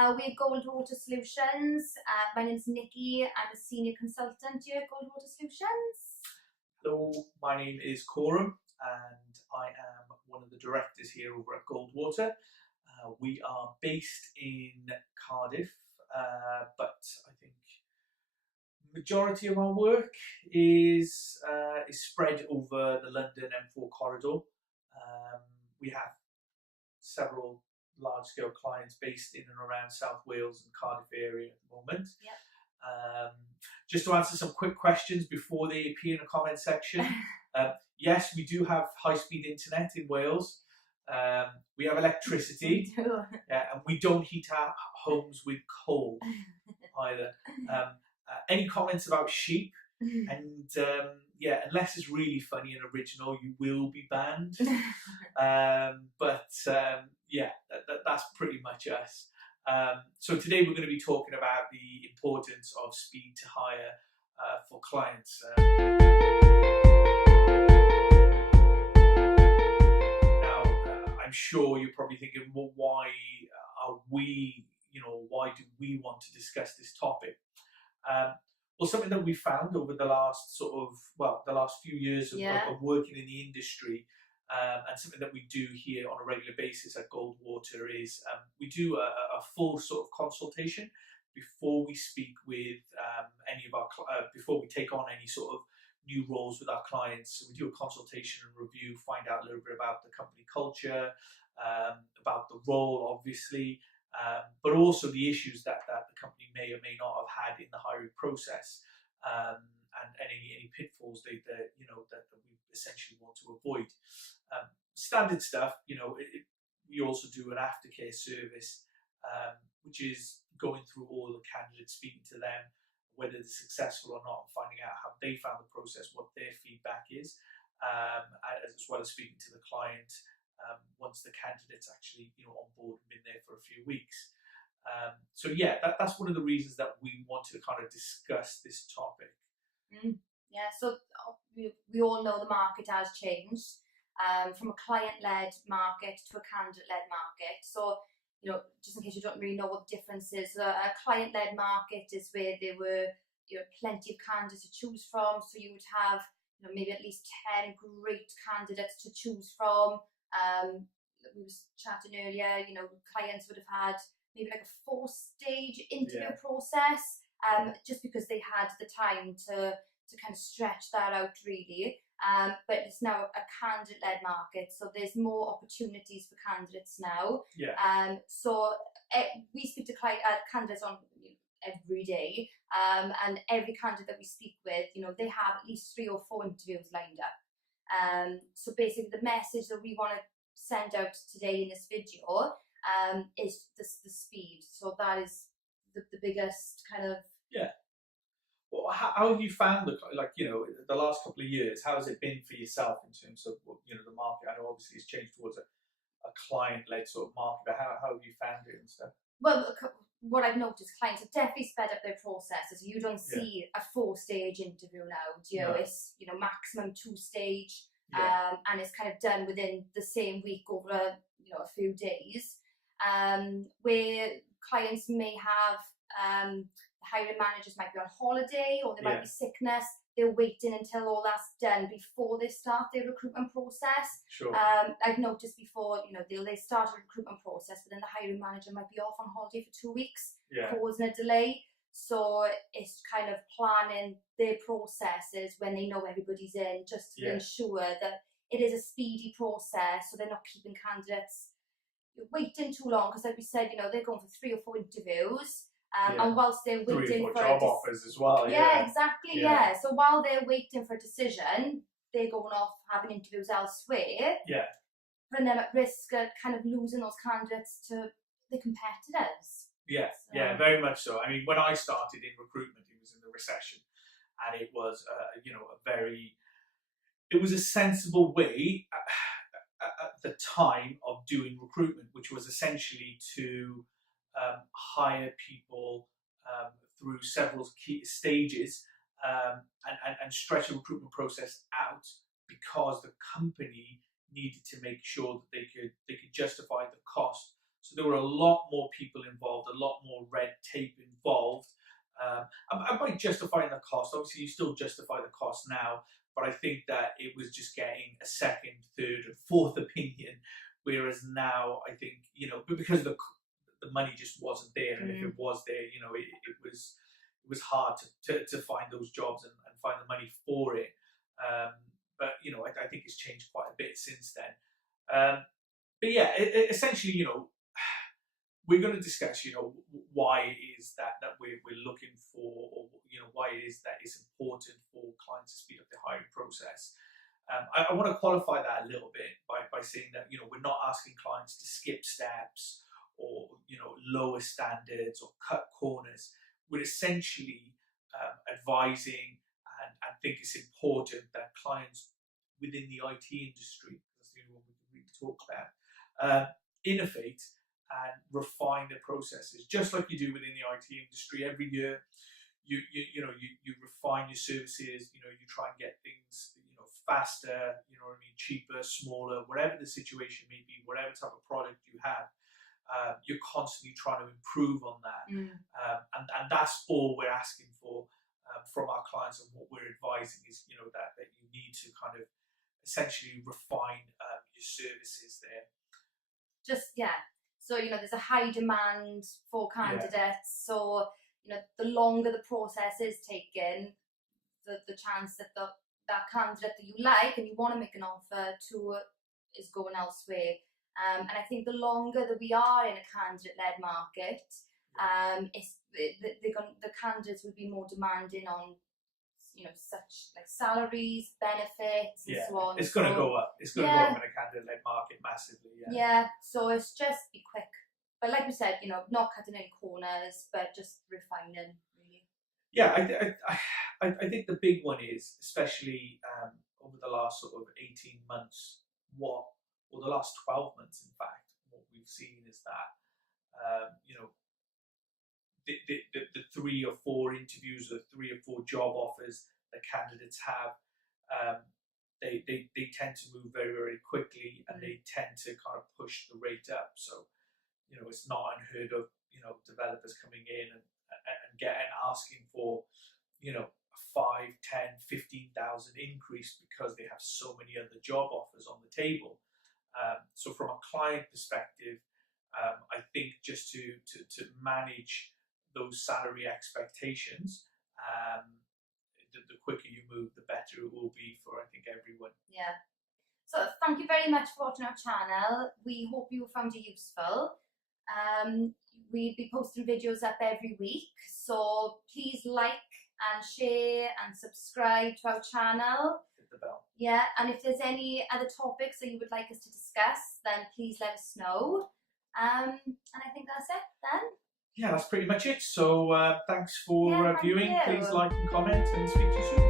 We're Goldwater Solutions. My name's Nikki. I'm a senior consultant here at Goldwater Solutions. Hello, my name is Coram and I am one of the directors here over at Goldwater. We are based in Cardiff, but I think the majority of our work is spread over the London M4 corridor. We have several large-scale clients based in and around South Wales and Cardiff area at the moment. Yep. Just to answer some quick questions before they appear in the comment section. Yes, we do have high-speed internet in Wales. We have electricity, We do. and we don't heat our homes with coal either. Any comments about sheep? And unless it's really funny and original, you will be banned. That's pretty much us. So today we're going to be talking about the importance of speed to hire for clients. I'm sure you're probably thinking, well, why do we want to discuss this topic? Well, something that we found over the last few years of working in the industry, and something that we do here on a regular basis at Goldwater is we do a full sort of consultation before we speak with before we take on any sort of new roles with our clients. So we do a consultation and review, find out a little bit about the company culture, about the role, obviously, but also the issues that the company may or may not have had in the hiring process, and any pitfalls that we essentially want to avoid. Standard stuff, we also do an aftercare service, which is going through all the candidates, speaking to them, whether they're successful or not, and finding out how they found the process, what their feedback is, as well as speaking to the client once the candidate's actually on board and been there for a few weeks. That's one of the reasons that we want to kind of discuss this topic. Yeah, so we all know the market has changed from a client-led market to a candidate-led market. So, just in case you don't really know what the difference is, a client-led market is where there were plenty of candidates to choose from. So you would have maybe at least 10 great candidates to choose from. We were chatting earlier, clients would have had maybe like a 4-stage interview process, just because they had the time to kind of stretch that out really. But it's now a candidate-led market, so there's more opportunities for candidates now. So we speak to candidates on every day, and every candidate that we speak with, they have at least 3 or 4 interviews lined up. So basically the message that we want to send out today in this video is the speed. So that is the biggest kind of... Well, how have you found the last couple of years? How has it been for yourself in terms of the market? I know obviously it's changed towards a client-led sort of market, but how have you found it and stuff? Well, what I've noticed, clients have definitely sped up their processes. You don't see a 4-stage interview now. It's maximum 2-stage, and it's kind of done within the same week over a few days. Where clients may have hiring managers might be on holiday, or there might be sickness. They're waiting until all that's done before they start their recruitment process. Sure. I've noticed before, they start a recruitment process, but then the hiring manager might be off on holiday for 2 weeks, causing a delay. So it's kind of planning their processes when they know everybody's in, just to ensure that it is a speedy process, so they're not keeping candidates waiting too long. Because like we said, they're going for 3 or 4 interviews. And whilst they're waiting for job offers as well. Exactly. So while they're waiting for a decision, they're going off having interviews elsewhere. Putting them at risk of kind of losing those candidates to the competitors. Very much so. I mean, when I started in recruitment, it was in the recession, and it was it was a sensible way at the time of doing recruitment, which was essentially to hire people through several key stages, and stretch the recruitment process out, because the company needed to make sure that they could justify the cost. So there were a lot more people involved, a lot more red tape involved. And by justifying the cost, obviously you still justify the cost now, but I think that it was just getting a second, third, and fourth opinion. Whereas now, I think, because the money just wasn't there, and if it was there, it was hard to find those jobs and find the money for it. But I think it's changed quite a bit since then. But yeah, essentially, we're going to discuss, why it is that we're looking for, or why it is that it's important for clients to speed up the hiring process. I want to qualify that a little bit by saying that we're not asking clients to skip steps or lower standards or cut corners. We're essentially advising and think it's important that clients within the IT industry, that's the only one we can really talk about, innovate and refine their processes, just like you do within the IT industry. Every year, you refine your services. You try and get things faster. Cheaper, smaller, whatever the situation may be, whatever type of product you have. You're constantly trying to improve on that, and that's all we're asking for from our clients, and what we're advising is that you need to kind of essentially refine your services there. So there's a high demand for candidates. So the longer the process is taken, the chance that that candidate that you like and you want to make an offer to is going elsewhere. And I think the longer that we are in a candidate-led market, the candidates will be more demanding on such like salaries, benefits, and so on. It's going to go up. It's going to go up in a candidate-led market massively. So it's just be quick, but like we said, not cutting any corners, but just refining, really. I think the big one is, especially over the last sort of 18 months, or the last 12 months, in fact, what we've seen is that the 3 or 4 interviews or 3 or 4 job offers that candidates have, they tend to move very, very quickly, and they tend to kind of push the rate up. So it's not unheard of developers coming in and asking for 5, 10, 15,000 increase because they have so many other job offers on the table. So from a client perspective, I think just to manage those salary expectations, the quicker you move, the better it will be for, I think, everyone. So thank you very much for watching our channel. We hope you found it useful. We'll be posting videos up every week, so please like and share and subscribe to our channel. Hit the bell. And if there's any other topics that you would like us to discuss, then please let us know. And I think that's it then. That's pretty much it. So thanks for viewing. you. Please like and comment, and speak to you soon.